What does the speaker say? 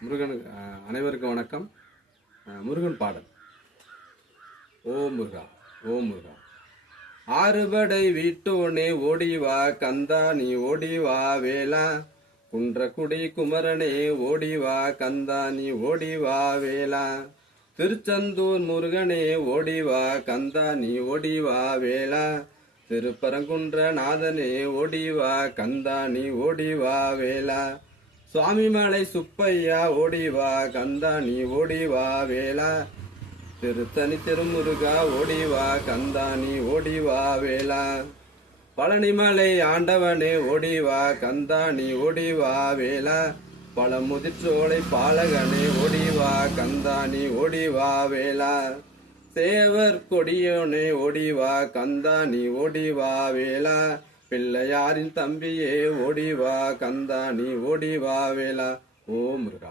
முருகன் அனைவருக்கும் வணக்கம். முருகன் பாடல். ஓ முருகா, ஓ முருகா. ஆறுபடை வீட்டோனே ஓடிவா கந்தா, நீ ஓடிவா வேளா. குன்றக்குடி குமரனே ஓடிவா கந்தா, நீ ஓடிவா வேளா. திருச்செந்தூர் முருகனே ஓடிவா கந்தா, நீ ஓடிவா வேளா. திருப்பரங்குன்ற நாதனே ஓடிவா கந்தா, நீ ஓடிவா வேளா. சுவாமிமலை சுப்பையா ஓடிவா கந்தா, நீ ஓடிவா வேளா. திருத்தணி திருமுருகா ஓடிவா கந்தா, நீ ஓடிவா வேளா. பழனிமலை ஆண்டவனே ஓடிவா கந்தா, நீ ஓடிவா வேளா. பழமுதிர்ச்சோலை பாலகனே ஓடிவா கந்தா, நீ ஓடிவா வேளா. சேவர் கொடியோனே ஓடிவா கந்தா, நீ ஓடிவா வேளா. பிள்ளையாரின் தம்பியே ஓடிவா கந்தா, நீ ஓடிவா வேளா. ஓ முருகா.